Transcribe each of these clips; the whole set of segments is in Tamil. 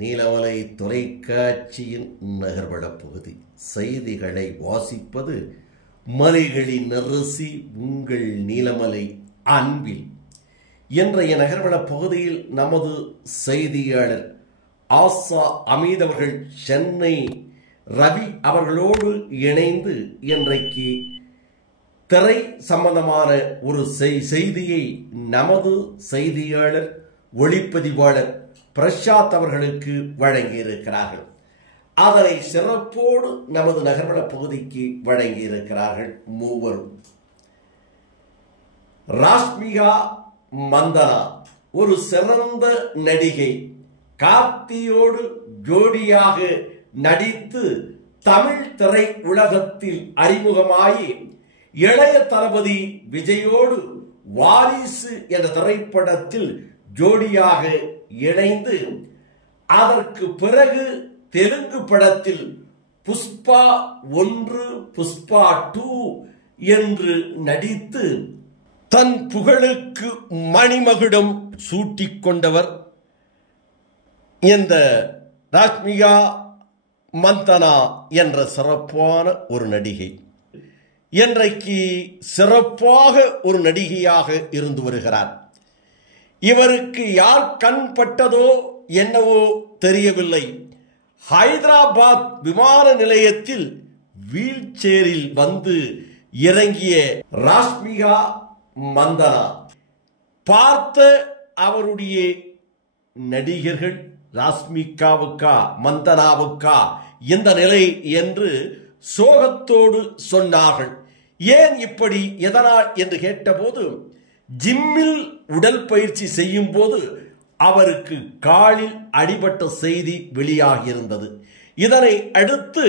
நீலமலை தொலைக்காட்சியின் நகர்வள பகுதி செய்திகளை வாசிப்பது மலைகளின் அரசி உங்கள் நீலமலை அன்பில். இன்றைய நகர்வள பகுதியில் நமது செய்தியாளர் ஆசா அமீத் அவர்கள் சென்னை ரவி அவர்களோடு இணைந்து இன்றைக்கு திரை சம்பந்தமான ஒரு செய்தியை நமது செய்தியாளர் ஒளிப்பதிவாளர் பிரசாத் அவர்களுக்கு வழங்கியிருக்கிறார்கள். அதனை சிறப்போடு நமது நகர்வள பகுதிக்கு வழங்கியிருக்கிறார்கள் மூவரும். ராஷ்மிகா மந்தனா ஒரு சிறந்த நடிகை. கார்த்தியோடு ஜோடியாக நடித்து தமிழ் திரை உலகத்தில் அறிமுகமாகி இளைய தளபதி விஜயோடு வாரிசு என்ற திரைப்படத்தில் ஜோடியாக இணைந்து அதற்கு பிறகு தெலுங்கு படத்தில் புஷ்பா 1 புஷ்பா 2 என்று நடித்து தன் புகழுக்கு மணிமகுடம் சூட்டிக் கொண்டவர் இந்த ராஷ்மிகா மந்தனா என்ற சிறப்பான ஒரு நடிகை. இன்றைக்கு சிறப்பாக ஒரு நடிகையாக இருந்து வருகிறார். இவருக்கு யார் கண் பட்டதோ என்னவோ தெரியவில்லை. ஹைதராபாத் விமான நிலையத்தில் வீல் சேரில் வந்து இறங்கிய ராஷ்மிகா மந்தனா பார்த்த அவருடைய நடிகர்கள் ராஷ்மிகாவுக்கா மந்தனாவுக்கா இந்த நிலை என்று சோகத்தோடு சொன்னார்கள். ஏன் இப்படி, எதனால் என்று கேட்டபோது ஜிம்மில் உடல் பயிற்சி செய்யும் போது அவருக்கு காலில் அடிபட்ட செய்தி வெளியாகியிருந்தது. இதனை அடுத்து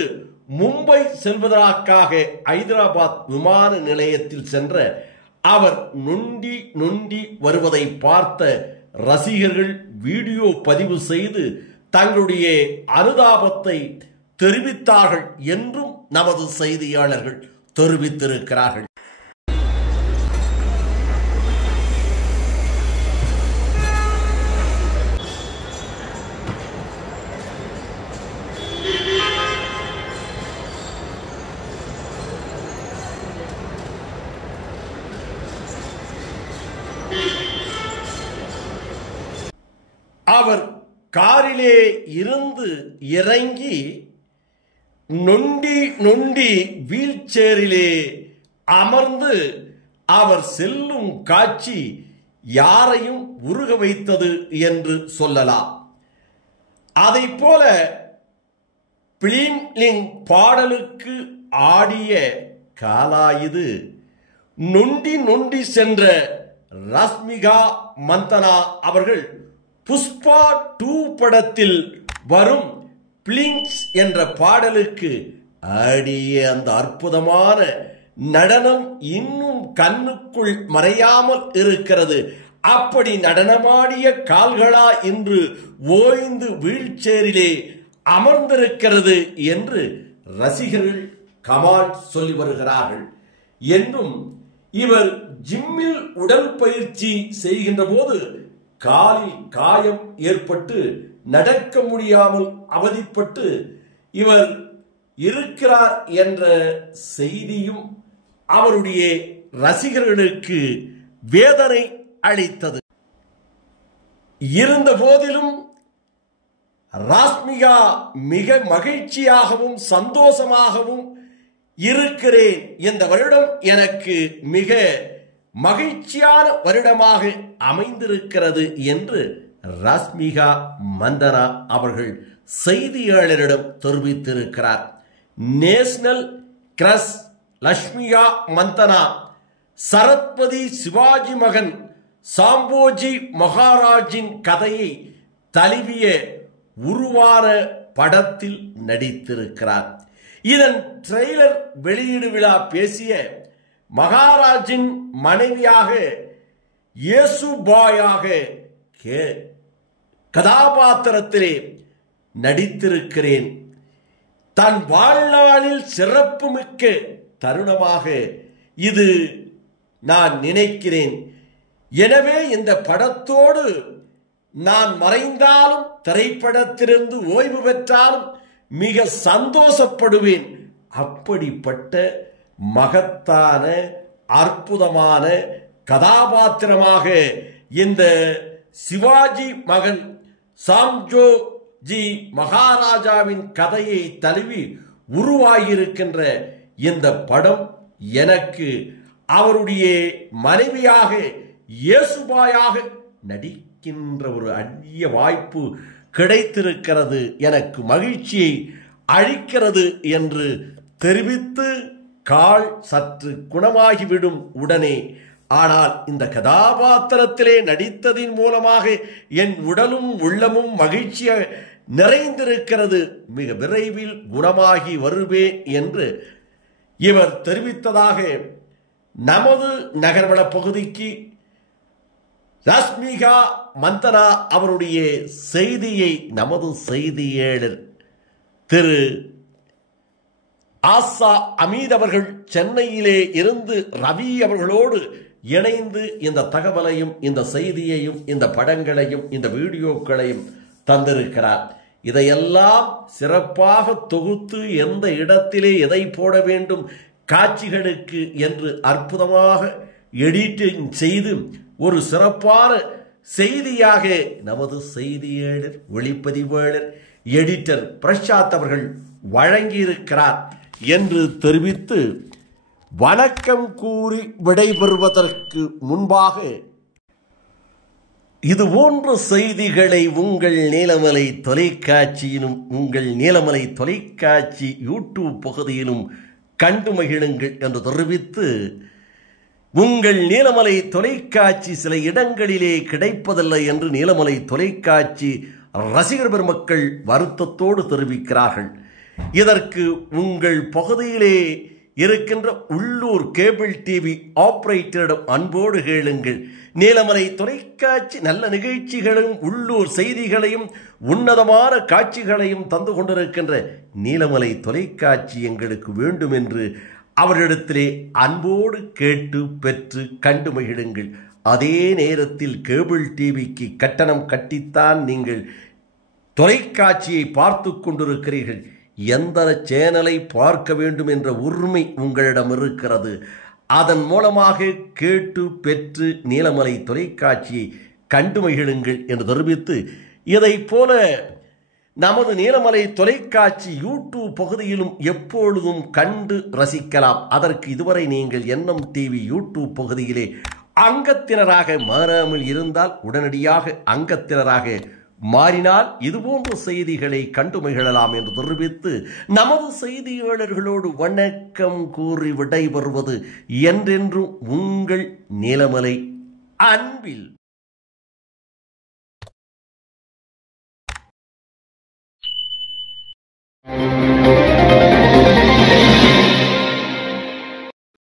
மும்பை செல்வதற்காக ஹைதராபாத் விமான நிலையத்தில் சென்ற அவர் நொண்டி வருவதை பார்த்த ரசிகர்கள் வீடியோ பதிவு செய்து தங்களுடைய அனுதாபத்தை தெரிவித்தார்கள் என்றும் நமது செய்தியாளர்கள் தெரிவித்திருக்கிறார்கள். அவர் காரிலே இருந்து இறங்கி நொண்டி வீல் சேரிலே அமர்ந்து அவர் செல்லும் காட்சி யாரையும் உருக வைத்தது என்று சொல்லலாம். அதை போல பிலிம்லிங் பாடலுக்கு ஆடிய காலாயுது நொண்டி சென்ற ராஷ்மிகா மந்தனா அவர்கள் புஷ்பா 2 படத்தில் வரும் பிளிங்ஸ் என்ற பாடலுக்கு ஆடிய அந்த அற்புதமான நடனம் இன்னும் கண்ணுக்குள் மறையாமல் இருக்கிறது. அப்படி நடனமாடிய கால்களா இன்று ஓய்ந்து வீழ்ச்சேரிலே அமர்ந்திருக்கிறது என்று ரசிகர்கள் கமெண்ட் சொல்லி வருகிறார்கள். என்றும் இவர் ஜிம்மில் உடல் பயிற்சி செய்கின்ற போது காலில் காயம் ஏற்பட்டு நடக்க முடியாமல் அவதிப்பட்டு இவர் இருக்கிறார் என்ற செய்தியும் அவருடைய ரசிகர்களுக்கு வேதனை அளித்தது. இருந்த போதிலும் ராஷ்மிகா மிக மகிழ்ச்சியாகவும் சந்தோஷமாகவும் இருக்கிறேன். இந்த வருடம் எனக்கு மிக மகிழ்ச்சியான வருடமாக அமைந்திருக்கிறது என்று ராஷ்மிகா மந்தனா அவர்கள் செய்தியாளரிடம் தெரிவித்திருக்கிறார். நேஷனல் கிரஷ் லக்ஷ்மிகா மந்தனா சரத்வதி சிவாஜி மகன் சாம்போஜி மகாராஜின் கதையை தழுவிய உருவான படத்தில் நடித்திருக்கிறார். இதன் ட்ரெய்லர் வெளியீடு விழா பேசிய மகாராஜின் மனைவியாக இயேசுபாயாக கதாபாத்திரத்திலே நடித்திருக்கிறேன். தன் வாழ்நாளில் சிறப்புமிக்க தருணமாக இது நான் நினைக்கிறேன். எனவே இந்த படத்தோடு நான் மறைந்தாலும் திரைப்படத்திலிருந்து ஓய்வு பெற்றாலும் மிக சந்தோஷப்படுவேன். அப்படிப்பட்ட மகத்தான அற்புதமான கதாபாத்திரமாக இந்த சிவாஜி மகன் சாம்ஜோஜி மகாராஜாவின் கதையை தழுவி உருவாகியிருக்கின்ற இந்த படம் எனக்கு அவருடைய மனைவியாக இயேசுபாயாக நடிக்கின்ற ஒரு அரிய வாய்ப்பு கிடைத்திருக்கிறது. எனக்கு மகிழ்ச்சியை அளிக்கிறது என்று தெரிவித்து கால் சற்று குணமாகிவிடும் உடனே, ஆனால் இந்த கதாபாத்திரத்திலே நடித்ததின் மூலமாக என் உடலும் உள்ளமும் மகிழ்ச்சியாக நிறைந்திருக்கிறது, மிக விரைவில் குணமாகி வருவேன் என்று இவர் தெரிவித்ததாக நமது நகர்வள பகுதிக்கு ரஷ்மிகா மந்தனா அவருடைய செய்தியை நமது செய்தியாளர் திரு ஆசா அமீத் அவர்கள் சென்னையிலே இருந்து ரவி அவர்களோடு இணைந்து இந்த தகவலையும் இந்த செய்தியையும் இந்த படங்களையும் இந்த வீடியோக்களையும் தந்திருக்கிறார். இதையெல்லாம் சிறப்பாக தொகுத்து எந்த இடத்திலே எதை போட வேண்டும் காட்சிகளுக்கு என்று அற்புதமாக எடிட்டிங் செய்து ஒரு சிறப்பான செய்தியாக நமது செய்தியாளர் ஒளிப்பதிவாளர் எடிட்டர் பிரசாத் அவர்கள் வழங்கியிருக்கிறார் என்று தெரிவித்து வணக்கம் கூறி விடைபெறுவதற்கு முன்பாக இதுபோன்ற செய்திகளை உங்கள் நீலமலை தொலைக்காட்சியிலும் உங்கள் நீலமலை தொலைக்காட்சி யூடியூப் பகுதியிலும் கண்டு மகிழுங்கள் என்று தெரிவித்து, உங்கள் நீலமலை தொலைக்காட்சி சில இடங்களிலே கிடைப்பதில்லை என்று நீலமலை தொலைக்காட்சி ரசிகர் பெருமக்கள் வருத்தத்தோடு தெரிவிக்கிறார்கள். இதற்கு உங்கள் பகுதியிலே இருக்கின்ற உள்ளூர் கேபிள் டிவி ஆபரேட்டரிடம் அன்போடு கேளுங்கள். நீலமலை தொலைக்காட்சி நல்ல நிகழ்ச்சிகளையும் உள்ளூர் செய்திகளையும் உன்னதமான காட்சிகளையும் தந்து கொண்டிருக்கின்ற நீலமலை தொலைக்காட்சி எங்களுக்கு வேண்டும் என்று அவரிடத்திலே அன்போடு கேட்டு பெற்று கண்டு மகிழுங்கள். அதே நேரத்தில் கேபிள் டிவிக்கு கட்டணம் கட்டித்தான் நீங்கள் தொலைக்காட்சியை பார்த்து கொண்டிருக்கிறீர்கள். எந்த சேனலை பார்க்க வேண்டும் என்ற உரிமை உங்களிடம் இருக்கிறது. அதன் மூலமாக கேட்டு பெற்று நீலமலை தொலைக்காட்சியை கண்டு மகிழுங்கள் என்று தெரிவித்து, இதை போல நமது நீலமலை தொலைக்காட்சி யூடியூப் பகுதியிலும் எப்பொழுதும் கண்டு ரசிக்கலாம். அதற்கு இதுவரை நீங்கள் என்எம் டிவி யூடியூப் பகுதியிலே அங்கத்தினராக மாறாமல் இருந்தால் உடனடியாக அங்கத்தினராக மாறினால் இதுபோன்ற செய்திகளை கண்டு மகிழலாம் என்று தெரிவித்து, நமது செய்தியாளர்களோடு வணக்கம் கூறி விடைபெறுவது என்றென்றும் உங்கள் நீலமலை அன்பில்